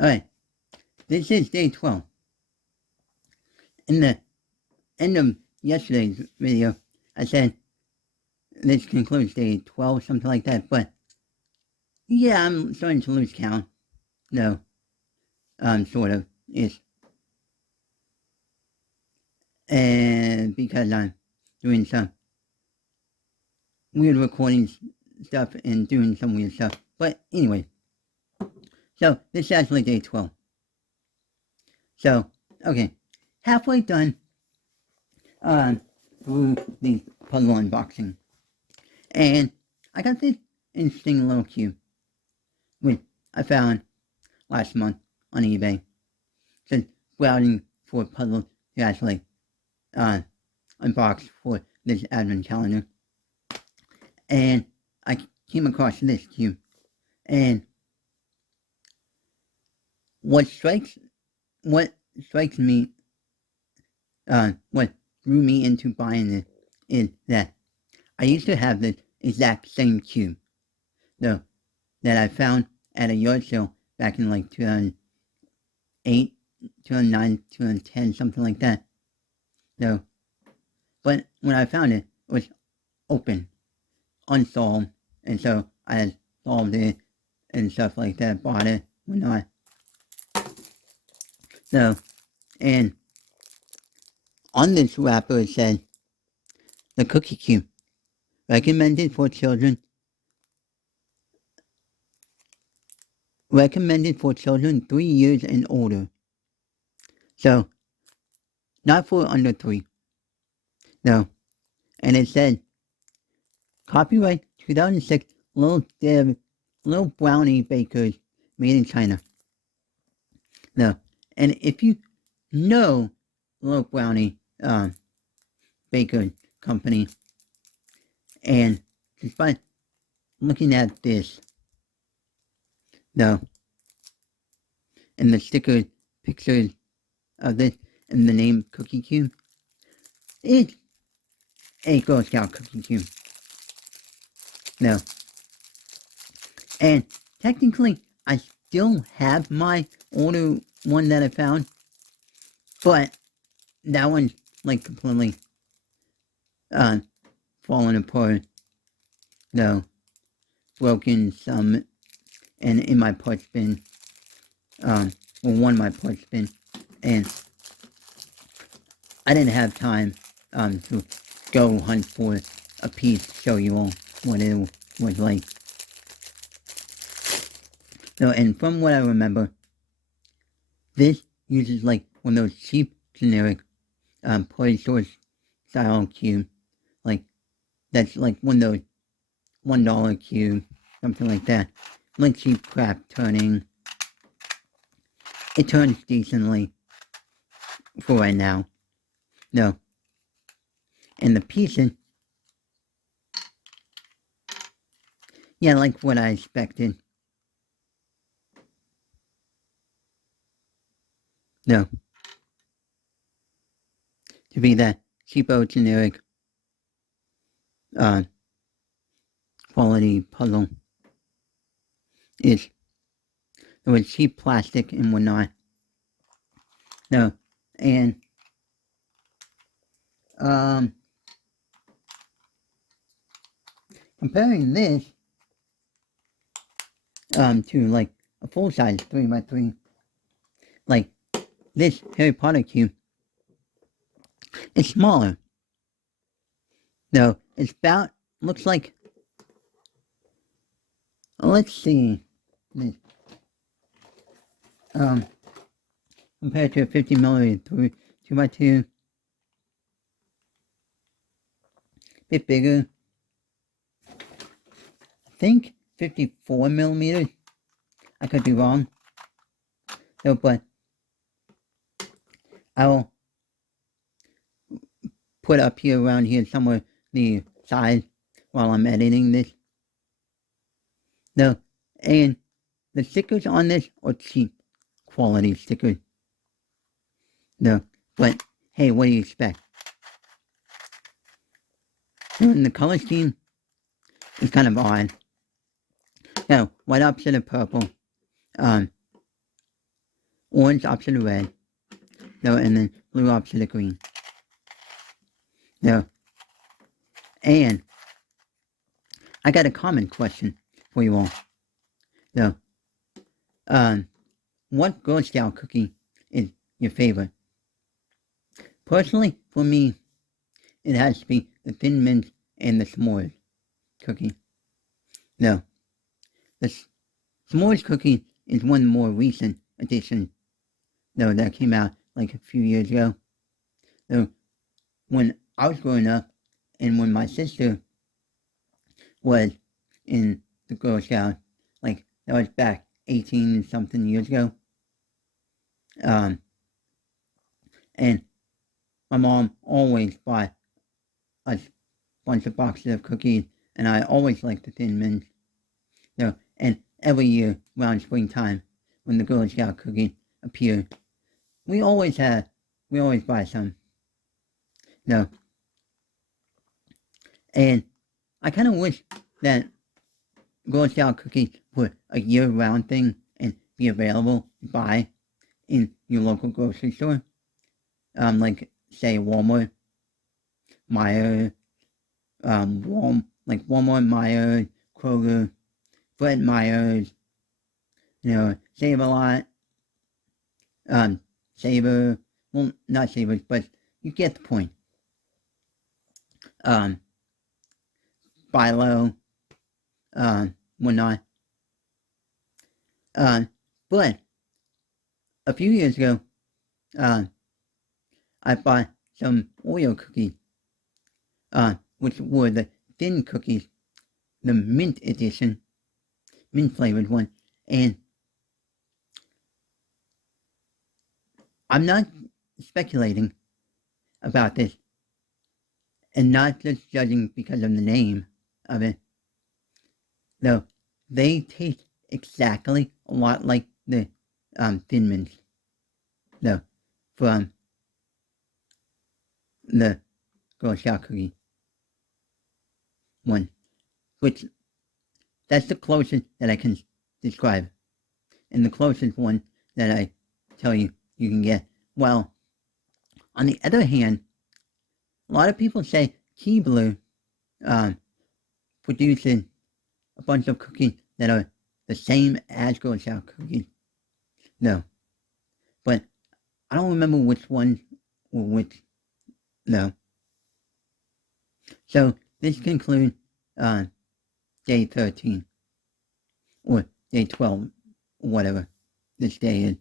Alright, this is day 12. In the end of yesterday's video, I said this concludes day 12, something like that, but yeah, I'm starting to lose count. No, sort of, ish. And because I'm doing some weird recording stuff and doing some weird stuff. But anyway, so this is actually day 12. So, okay, halfway done through the puzzle unboxing. And I got this interesting little cube, which I found last month on eBay. Just browsing for puzzles to actually unbox for this advent calendar. And I came across this cube. And what strikes me, what drew me into buying it is that I used to have this exact same cube, though, that I found at a yard sale back in like 2008, 2009, 2010, something like that. No, but when I found it, it was open, unsolved, and so I had solved it and stuff like that, bought it, whatnot. So, and on this wrapper it said, the cookie cube, recommended for children 3 years and older. So, not for under 3. No. And it said, copyright 2006, Little Brownie Bakers, made in China. No. And if you know Little Brownie Baker Company, and just by looking at this, no, and the sticker pictures of this and the name Cookie Cube, it's a Girl Scout cookie cube. No. And technically, I still have my older one that I found, but that one's like completely falling apart. No. Broken some, and in my parts bin, one of my parts bin, and I didn't have time to go hunt for a piece to show you all what it was like. So, and from what I remember, this uses like one of those cheap, generic, party store style cube, like, that's like one of those $1 cube, something like that. Like cheap crap turning. It turns decently for right now. No. And the pieces, yeah, like what I expected. No. To be that cheapo, generic, quality puzzle. There was cheap plastic and whatnot. No. And, comparing this, to like a full-size 3x3, like this Harry Potter cube, it's smaller. No, it's about, looks like, let's see, this, compared to a 50mm 2x2, bit bigger, I think 54mm, I could be wrong, so, but I'll put up here, around here somewhere, the size while I'm editing this. No, and the stickers on this are cheap quality stickers. No, but hey, what do you expect? And the color scheme is kind of odd. No, white opposite of purple. orange opposite of red, no, and then blue opposite of green, no. And I got a common question for you all. So, what Girl Scout cookie is your favorite? Personally, for me, it has to be the Thin Mint and the s'mores cookie. No, the s'mores cookie is one more recent addition, though, that came out like a few years ago. So, when I was growing up, and when my sister was in the Girl Scouts, like, that was back 18 something years ago. And my mom always bought a bunch of boxes of cookies, and I always liked the Thin Mints. So, and every year around springtime, when the Girl Scout cookies appear, we always buy some. No. And I kind of wish that Girl Scout cookies were a year-round thing and be available to buy in your local grocery store. Like, say, Walmart, Meijer, Walmart, Meijer, Kroger, Fred Meyer's, Save-A-Lot, Saber, well, not Sabers, but you get the point. Bilo, whatnot. But a few years ago, I bought some Oreo cookies, which were the thin cookies, the mint edition, mint flavored one, and I'm not speculating about this, and not just judging because of the name of it, though they taste exactly a lot like the Thin Mints, though, from the Girl Scout cookie one, which, that's the closest that I can describe, and the closest one that I tell you can get. Well, on the other hand, a lot of people say Key Blue produces a bunch of cookies that are the same as Girl Scout cookies. No, but I don't remember which one or which. No. So this concludes day 13, or day 12, or whatever this day is.